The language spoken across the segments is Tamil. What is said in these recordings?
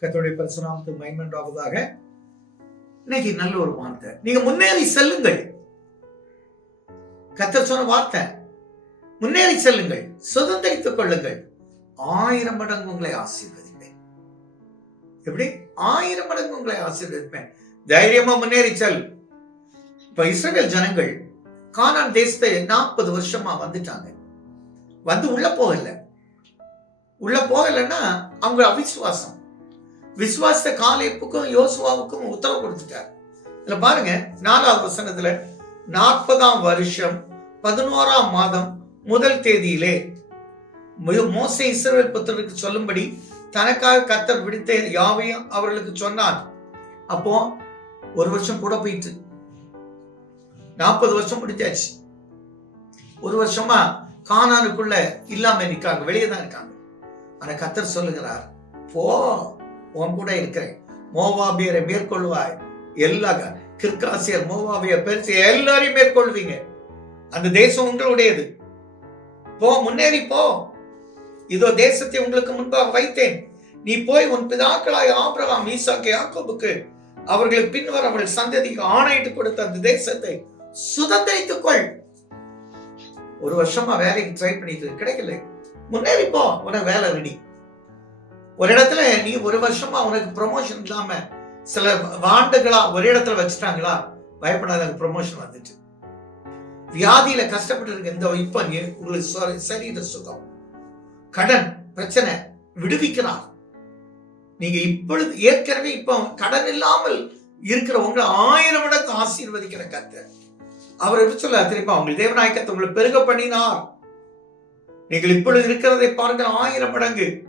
கத்தோடைய பரிசுராமத்து மைமண்டாவதாக இன்னைக்கு நல்ல ஒரு வார்த்தை. நீங்க முன்னேறி செல்லுங்கள். கத்த சொன்ன வார்த்தை. முன்னேறி செல்லுங்கள். சுதந்திரித்துக் கொள்ளுங்கள். ஆயிரம் மடங்கு உங்களை ஆசீர்வதிப்பேன். எப்படி? ஆயிரம் மடங்கு உங்களை ஆசீர்வதிப்பேன். தைரியமா முன்னேறி செல். இப்ப இஸ்ரேல் ஜனங்கள் கானான் தேசத்தை நாற்பது வருஷமா வந்துட்டாங்க. வந்து உள்ள போகல. உள்ள போகலைன்னா அவங்க அவிசுவாசம். விஸ்வாச காலேப்புக்கும் யோசுவாவுக்கும் உத்தரவு கொடுத்துட்டார். இதில் பாருங்க நாலாவது வசனத்துல நாற்பதாம் வருஷம் பதினோராம் மாதம் முதல் தேதியிலே மோ- இஸ்ரவேல் புத்திரருக்கு சொல்லும்படி தனக்காக கத்தர் விடுத்த யாவையும் அவர்களுக்கு சொன்னார். அப்போ ஒரு வருஷம் கூட போயிட்டு நாற்பது வருஷம் முடிஞ்சாச்சு. ஒரு வருஷமா கானானுக்குள்ள இல்லாம இருக்காங்க வெளியே தான் இருக்காங்க. ஆனா கத்தர் சொல்லுகிறார் போ உன் கூட இருக்கிறேன். மோவாபியரை மேற்கொள்வாய். எல்லா கிற்காசியர் மோவாபியர் பெருசு எல்லாரையும் மேற்கொள்வீங்க. அந்த தேசம் உங்களுடையது. போ முன்னேறி போ. இதோ தேசத்தை உங்களுக்கு முன்பாக வைத்தேன். நீ போய் உன் பிதாக்களாய் ஆபிரகாம் ஈசாக்கு யாக்கோபுக்கு அவர்களுக்கு பின்வர் அவள் சந்ததிக்கு ஆணையிட்டு கொடுத்த அந்த தேசத்தை சுதந்திரித்துக் கொள் ஒரு வருஷமா வேலைக்கு ட்ரை பண்ணிட்டு கிடைக்கல. முன்னேறி போ. உனக்கு வேலை ரெடி ஒரு இடத்துல நீ ஒரு வருஷமா உனக்கு ப்ரொமோஷன் இல்லாம சில ஆண்டுகளா ஒரு இடத்துல வச்சுட்டாங்களா? பயப்படாத ப்ரொமோஷன் வந்துச்சு. வியாதியில கஷ்டப்பட்டு இருக்க இந்த இப்ப உங்களுக்கு சொ- சரீர சுகம் கடன் பிரச்சனை விடுவிக்கிறார். நீங்க இப்பொழுது ஏற்கனவே இப்போ கடன் இல்லாமல் இருக்கிற உங்களை ஆயிரம் மடங்கு ஆசீர்வதிக்கிற கத்து அவர் எப்படி சொல்ல திருப்பா உங்கள் தேவநாயக்கத்தை உங்களை பெருக பண்ணினார். நீங்கள் இப்பொழுது இருக்கிறதை பாருங்கள் ஆயிரம் மடங்கு.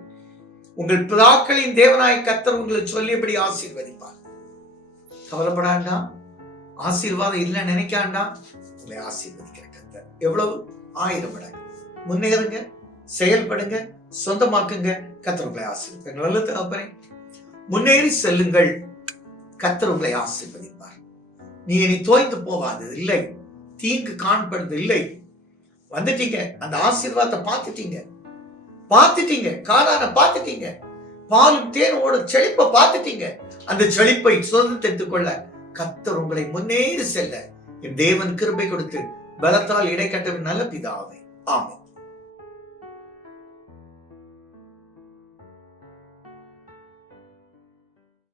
உங்கள் பிதாக்களின் தேவனாய கத்தர் உங்களை சொல்லியபடி ஆசீர்வதிப்பார். கவலைப்படாண்டா ஆசீர்வாதம் இல்லை நினைக்காண்டா உங்களை ஆசீர்வதிக்கிற கத்தர் எவ்வளவு? ஆயிரம் மடங்கு. முன்னேறுங்க செயல்படுங்க சொந்தமாக்குங்க. கத்தர் உங்களை ஆசீர்வதிப்பார். நல்ல தகப்பனே முன்னேறி செல்லுங்கள். கத்தர் உங்களை ஆசீர்வதிப்பார். நீ இனி தோய்ந்து போகாது. இல்லை. தீங்கு காண்படுது இல்லை. வந்துட்டீங்க. அந்த ஆசீர்வாதத்தை பார்த்துட்டீங்க. பார்த்துட்டீங்க காலான பார்த்துட்டீங்க. பாலும் தேனோட செழிப்பை பார்த்துட்டீங்க. அந்த செழிப்பை சுதந்திரித்துக் கொள்ள கத்தர் உங்களை முன்னேறி செல்ல. என் தேவன் கிருபை கொடுத்து பலத்தால் இடைக்கட்டவின் நல்ல பிதாவை. ஆமை